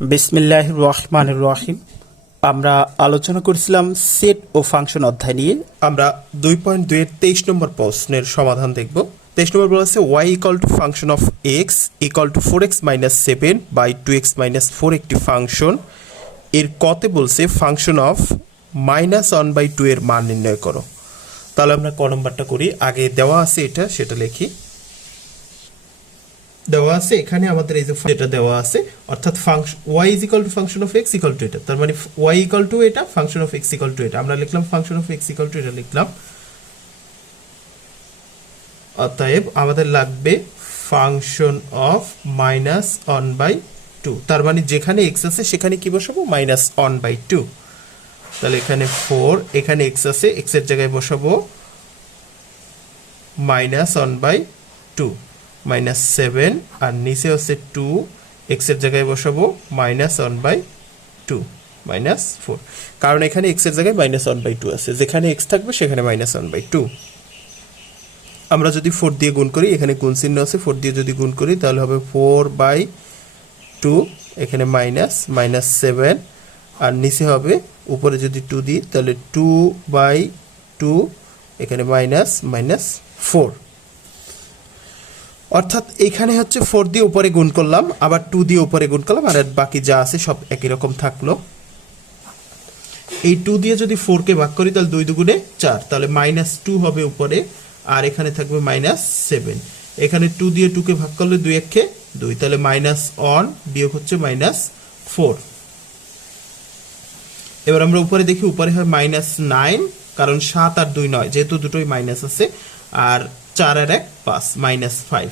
বিসমিল্লাহ রহমান রহিম। আমরা আলোচনা করেছিলাম সেট ও ফাংশন অধ্যায় নিয়ে। আমরা দুই পয়েন্ট দুইয়ের তেইশ নম্বর প্রশ্নের সমাধান দেখব। তেইশ নম্বর বলা আছে Y equal to function of X equal to four X minus seven by two X minus four একটি ফাংশন। এর কতে বলছে function of minus one by two এর মান নির্ণয় করো। তাহলে আমরা ক নম্বরটা করি। আগে দেওয়া আছে এটা, সেটা লিখি। দেওয়া আছে, এখানে আমাদের এই যে এটা দেওয়া আছে, অর্থাৎ function Y is equal to function of X equal to এটা। তার মানে ওয়াই ইকাল টু এটা function of X equal to এটা। আমরা লিখলাম function of X equal to এটা লিখলাম। অতএব আমাদের লাগবে function of minus one by two তার মানে যেখানে এক্স আছে, সেখানে কি বসাবো? মাইনাস ওয়ান বাই টু তাহলে এখানে ফোর এখানে এক্স আছে এক্সের জায়গায় বসাবো। Minus one by two minus seven আর নিচে হচ্ছে টু এক্সের জায়গায় বসাবো minus one by two minus four কারণ এখানে এক্সের জায়গায় মাইনাস ওয়ান বাই টু আছে। যেখানে এক্স থাকবে, সেখানে মাইনাস ওয়ান বাই টু আমরা যদি ফোর দিয়ে গুণ করি, এখানে গুণ চিহ্ন আছে ফোর দিয়ে যদি গুণ করি, তাহলে হবে ফোর বাই টু এখানে মাইনাস মাইনাস সেভেন আর নিচে হবে, উপরে যদি টু দিই, তাহলে টু বাই টু এখানে মাইনাস মাইনাস ফোর অর্থাৎ এখানে হচ্ছে ফোর দিয়ে উপরে গুণ করলাম, আবার টু দিয়ে উপরে গুণ করলাম, আর বাকি যা আছে সব একই রকম থাকল। এই টু দিয়ে যদি ফোরকে ভাগ করি, তাহলে দুই দুগুণে চার, তাহলে মাইনাস টু হবে উপরে, আর এখানে থাকবে মাইনাস সেভেন এখানে টু দিয়ে টুকে ভাগ করলে দুই একে দুই, তাহলে মাইনাস অন বিয়োগ হচ্ছে মাইনাস ফোর এবার আমরা উপরে দেখি, উপরে হয় মাইনাস নাইন কারণ সাত আর দুই নয়, যেহেতু দুটোই মাইনাস আছে, আর চার আর এক পাঁচ মাইনাস ফাইভ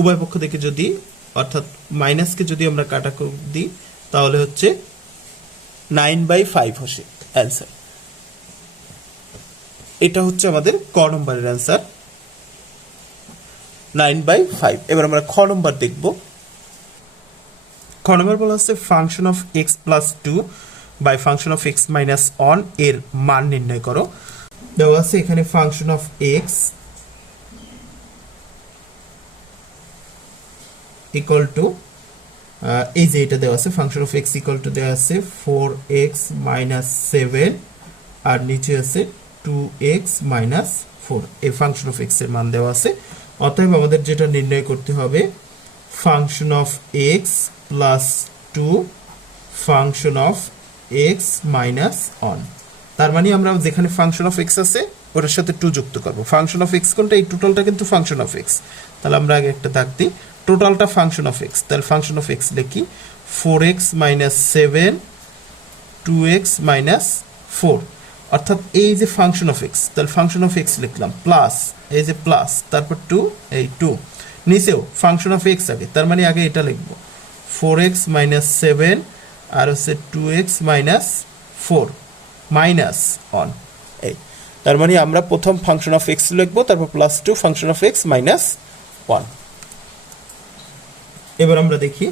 উভয় পক্ষ থেকে যদি, অর্থাৎ মাইনাসকে যদি আমরা কাটা দিই, তাহলে হচ্ছে নাইন বাই ফাইভ হসে অ্যান্সার এটা হচ্ছে আমাদের ক নম্বরের অ্যান্সার নাইন বাই ফাইভ এবার আমরা খ নম্বর দেখব। খ নম্বর বলা হচ্ছে function of X plus two by function of X minus one এর মান নির্ণয় করো। দেওয়া আছে এখানে function of X equal to এই যে এটা দেওয়া আছে function of X equal to দেওয়া আছে ফোর এক্স মাইনাস সেভেন আর নিচে আছে টু এক্স মাইনাস ফোর এই ফাংশন অফ এক্সের মান দেওয়া আছে। অতএব আমাদের যেটা নির্ণয় করতে হবে function of X plus two function of X minus one তার মানে আমরা যেখানে ফাংশন অফ এক্স আছে, ওটার সাথে টু যুক্ত করব। ফাংশন অফ এক্স কোনটা? এই টোটালটা কিন্তু ফাংশন অফ এক্স তাহলে আমরা আগে একটা দাগ দিই। টোটালটা ফাংশন অফ এক্স তাহলে ফাংশন অফ এক্স লিখি four X minus seven two X minus four অর্থাৎ এই যে ফাংশন অফ এক্স তাহলে ফাংশন অফ এক্স লিখলাম। প্লাস এই যে প্লাস তারপর টু এই টু নিচেও ফাংশন অফ এক্স আগে, তার মানে আগে এটা লিখব। ফোর এক্স মাইনাস সেভেন আর হচ্ছে two X minus four minus one এই। তার মানে আমরা প্রথম ফাংশন অফ এক্স লিখব, তারপর plus two function of X minus one এবার আমরা দেখি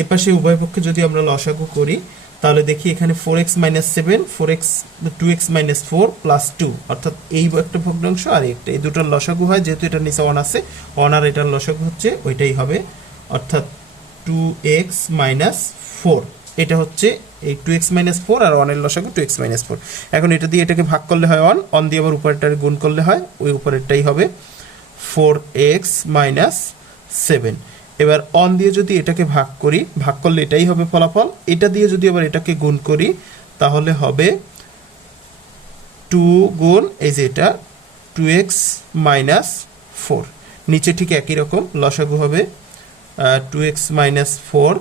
এ পাশে উভয় পক্ষে যদি আমরা লসাগু করি, তাহলে দেখি এখানে four X minus seven four X two X minus four plus two অর্থাৎ এই একটা ভগ্নাংশ আর একটা। এই দুটোর লসাগু হয়, যেহেতু এটা নিচে ওয়ান আছে ওয়ান আর এটার লসাগু হচ্ছে ওইটাই হবে, অর্থাৎ টু এক্স মাইনাস ফোর এটা হচ্ছে এই টু এক্স মাইনাস ফোর আর ওয়ানের লসাগু টু এক্স মাইনাস ফোর এখন এটা দিয়ে এটাকে ভাগ করলে হয় ওয়ান অন দিয়ে আবার উপরেরটাকে গুণ করলে হয়, ওই উপরেরটাই হবে ফোর এক্স মাইনাস সেভেন এবার অন দিয়ে যদি এটাকে ভাগ করি, ভাগ করলে এটাই হবে ফলাফল। এটা দিয়ে যদি আবার এটাকে গুণ করি, তাহলে হবে টু গুণ, এই যে এটা টু এক্স মাইনাস ফোর নিচে ঠিক একই রকম, লসাগু হবে টু এক্স মাইনাস ফোর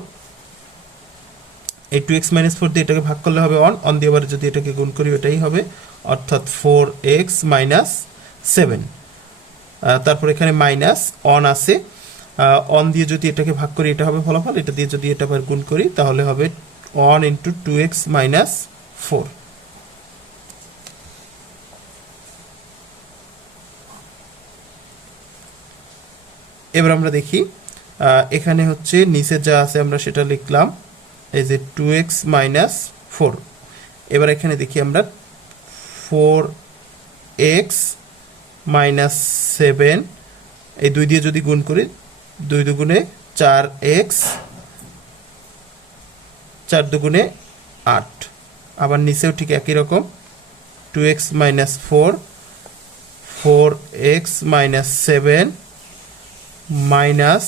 এই টু এক্স মাইনাস ফোর দিয়ে এটাকে ভাগ করলে হবে অন অন দিয়ে আবার যদি এটাকে গুণ করি ওটাই হবে, অর্থাৎ ফোর এক্স মাইনাস সেভেন তারপর এখানে মাইনাস অন আছে অন দিয়ে যদি এটাকে ভাগ করি, এটা হবে ফলাফল। এটা দিয়ে যদি এটা আবার গুণ করি, তাহলে হবে one into two X minus four এবার আমরা দেখি এখানে হচ্ছে নিচে যা আছে আমরা সেটা লিখলাম, এই যে টু এক্স মাইনাস ফোর এবার এখানে দেখি আমরা ফোর এক্স মাইনাস সেভেন এই দুই দিয়ে যদি গুণ করি দুই দুগুণে চার এক্স, চার দুগুণে আট। আবার নিচেও ঠিক একই রকম two X minus four four X minus seven minus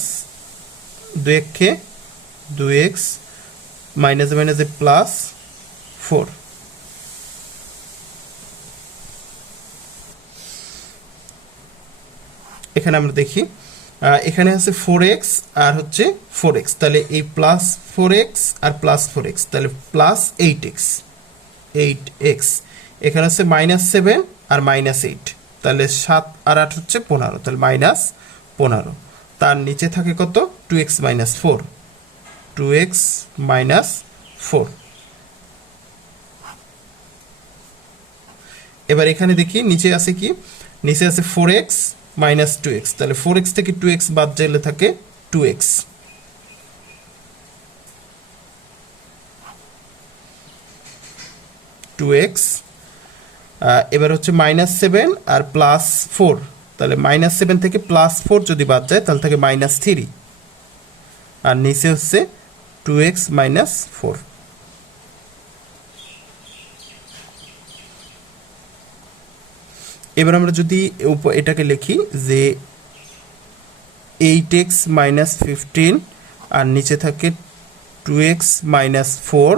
দু একে দু এক্স মাইনাসে মাইনাসে প্লাস ফোর এখানে আমরা দেখি এখানে আছে ফোর এক্স আর হচ্ছে ফোর এক্স তাহলে এই প্লাস ফোর এক্স আর প্লাস ফোর এক্স তাহলে plus eight X eight X এখানে হচ্ছে মাইনাস সেভেন আর মাইনাস এইট তাহলে সাত আর আট হচ্ছে পনেরো, তাহলে মাইনাস পনেরো। তার নিচে থাকে কত? Two X minus four two X minus four এবার এখানে দেখি, নিচে আছে কি? নিচে আছে four X minus two X. তাহলে ফোর এক্স থেকে টু এক্স বাদ গেলে থাকে টু এক্স। টু এক্স এবার হচ্ছে মাইনাস সেভেন আর প্লাস ফোর তাহলে মাইনাস সেভেন থেকে প্লাস ফোর যদি বাদ যায়, তাহলে থাকে মাইনাস থ্রি আর নিচে হচ্ছে টু এক্স মাইনাস ফোর এবার আমরা যদি এটাকে লিখি যে এইট এক্স মাইনাস ফিফটিন আর নিচে থাকে টু এক্স মাইনাস ফোর,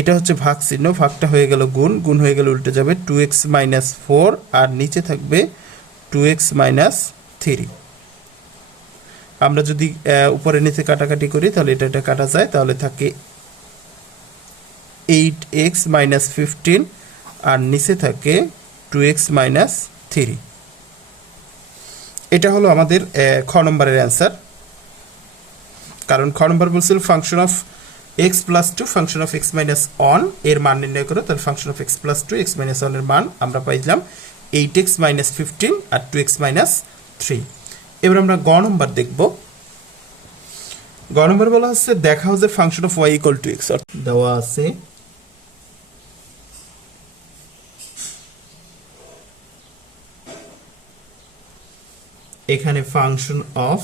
এটা হচ্ছে ভাগ চিহ্ন ভাগটা হয়ে গেল গুণ গুণ হয়ে গেলে উল্টে যাবে টু এক্স মাইনাস ফোর আর নিচে থাকবে টু এক্স মাইনাস থ্রি। আমরা যদি উপরে নিচে কাটাকাটি করি, তাহলে এটা এটা কাটা যায়, তাহলে থাকে এইট এক্স মাইনাস ফিফটিন আর নিচে থাকে টু এক্স মাইনাস থ্রি এটা হলো আমাদের খ নম্বরের অ্যান্সার কারণ খ নম্বর বলছিল function of X plus two function of X minus one এর মান নির্ণয় করো, তাহলে function of X plus two X minus one এর মান আমরা পাইলাম এইট এক্স মাইনাস ফিফটিন আর টু এক্স মাইনাস থ্রি এবার আমরা গ নম্বর দেখব। গ নম্বর বলা হচ্ছে দেখা হচ্ছে function of Y equal to X দেওয়া আছে এখানে function of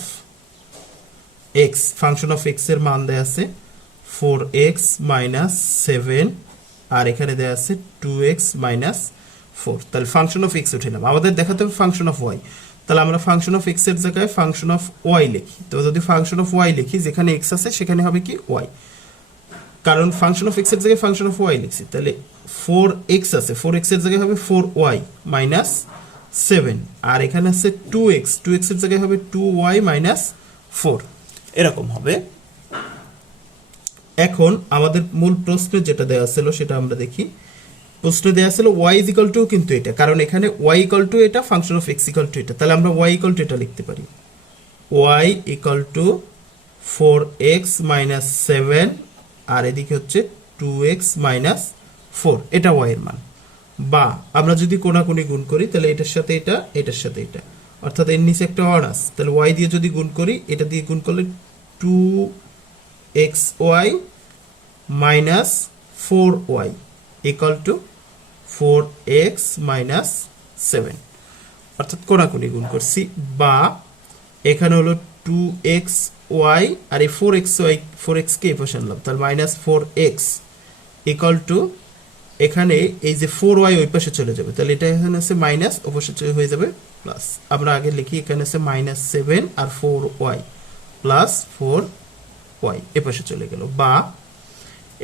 X function of এক্সের মান দেয়া আছে ফোর এক্স মাইনাস সেভেন আর এখানে দেয়া আছে টু এক্স মাইনাস ফোর তাহলে ফাংশন অফ এক্স উঠিলাম আমাদের দেখাতে হবে ফাংশন অফ ওয়াই তাহলে আমরা ফাংশন অফ এক্সের জায়গায় ফাংশন অফ ওয়াই লিখি। তো যদি ফাংশন অফ ওয়াই লিখি, যেখানে এক্স আছে, সেখানে হবে কি ওয়াই কারণ ফাংশন অফ এক্সের জায়গায় ফাংশন অফ ওয়াই লিখছি। তাহলে ফোর এক্স আছে। ফোর এক্সের জায়গায় হবে ফোর ওয়াই মাইনাস সেভেন আর এখানে আছে টু এক্স টু এক্সের জায়গায় হবে টু ওয়াই মাইনাস ফোর এরকম হবে। এখন আমাদের মূল প্রশ্নে যেটা দেওয়া ছিল সেটা আমরা দেখি। প্রশ্নে দেওয়া ছিল ওয়াই ইজ ইকাল টু কিন্তু এটা। কারণ এখানে ওয়াই ইকাল টু এটা function of X equal to এটা। তাহলে আমরা ওয়াই ইকাল টু এটা লিখতে পারি। Y equal to four X minus seven আর এদিকে হচ্ছে টু এক্স মাইনাস ফোর এটা ওয়াই এর মান। বা আমরা যদি কোনাকুনি গুণ করি, তাহলে এটার সাথে এটা, এটার সাথে এটা। অর্থাৎ এর নিচে একটা ওয়ান তাহলে ওয়াই দিয়ে যদি গুণ করি, এটা দিয়ে গুণ করলে two X Y minus four Y equal to four X minus seven অর্থাৎ কোনাকুনি গুণ করছি, বা এখানে হলো টু এক্স ওয়াই আর এই ফোর এক্স ওয়াই ফোর এক্সকে এই পাশে আনলাম তাহলে minus four X equal to এখানে এই যে ফোর ওয়াই ওই পাশে চলে যাবে। তাহলে এটা এখানে আছে মাইনাস চলে হয়ে যাবে প্লাস আমরা আগে লিখি, এখানে আছে মাইনাস সেভেন আর four Y plus four Y এ পাশে চলে গেল। বা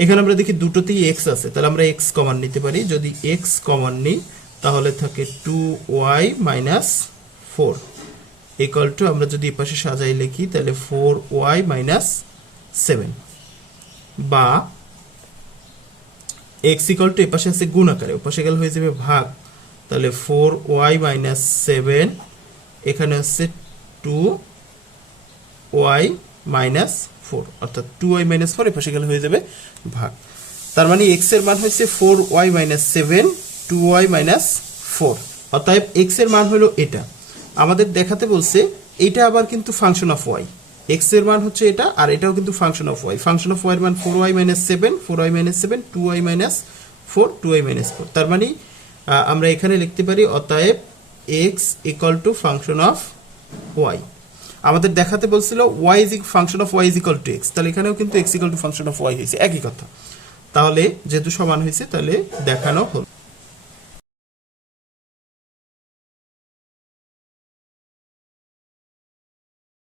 এখানে আমরা দেখি দুটোতেই এক্স আছে, তাহলে আমরা এক্স কমন নিতে পারি। যদি এক্স কমন নিই, তাহলে থাকে two Y minus four equal to আমরা যদি এ পাশে সাজাই লিখি, তাহলে ফোর ওয়াই মাইনাস সেভেন বা এক্স ইকুয়াল টু এ পাশে আছে গুণ আকারে ও পাশে গেলে হয়ে যাবে ভাগ। তাহলে ফোর ওয়াই মাইনাস সেভেন এখানে হচ্ছে টু ওয়াই মাইনাস ফোর অর্থাৎ টু ওয়াই মাইনাস ফোর এ পাশে গেলে হয়ে যাবে ভাগ। তার মানে এক্সের মান হচ্ছে four Y minus seven two Y minus four অতএব এক্সের মান হলো এটা। আমাদের দেখাতে বলছে, এটা আবার কিন্তু ফাংশন অফ ওয়াই এক্সের মান হচ্ছে এটা, আর এটাও কিন্তু function of Y function of Y এর মান four Y minus seven four Y minus seven two Y minus four two Y minus four তার মানে আমরা এখানে লিখতে পারি অতএব X equal to function of Y আমাদের দেখাতে বলছিল Y is function of Y is equal to X তাহলে এখানেও কিন্তু X equal to function of Y হয়েছে। একই কথা। তাহলে যেহেতু সমান হয়েছে, তাহলে দেখানো হলো।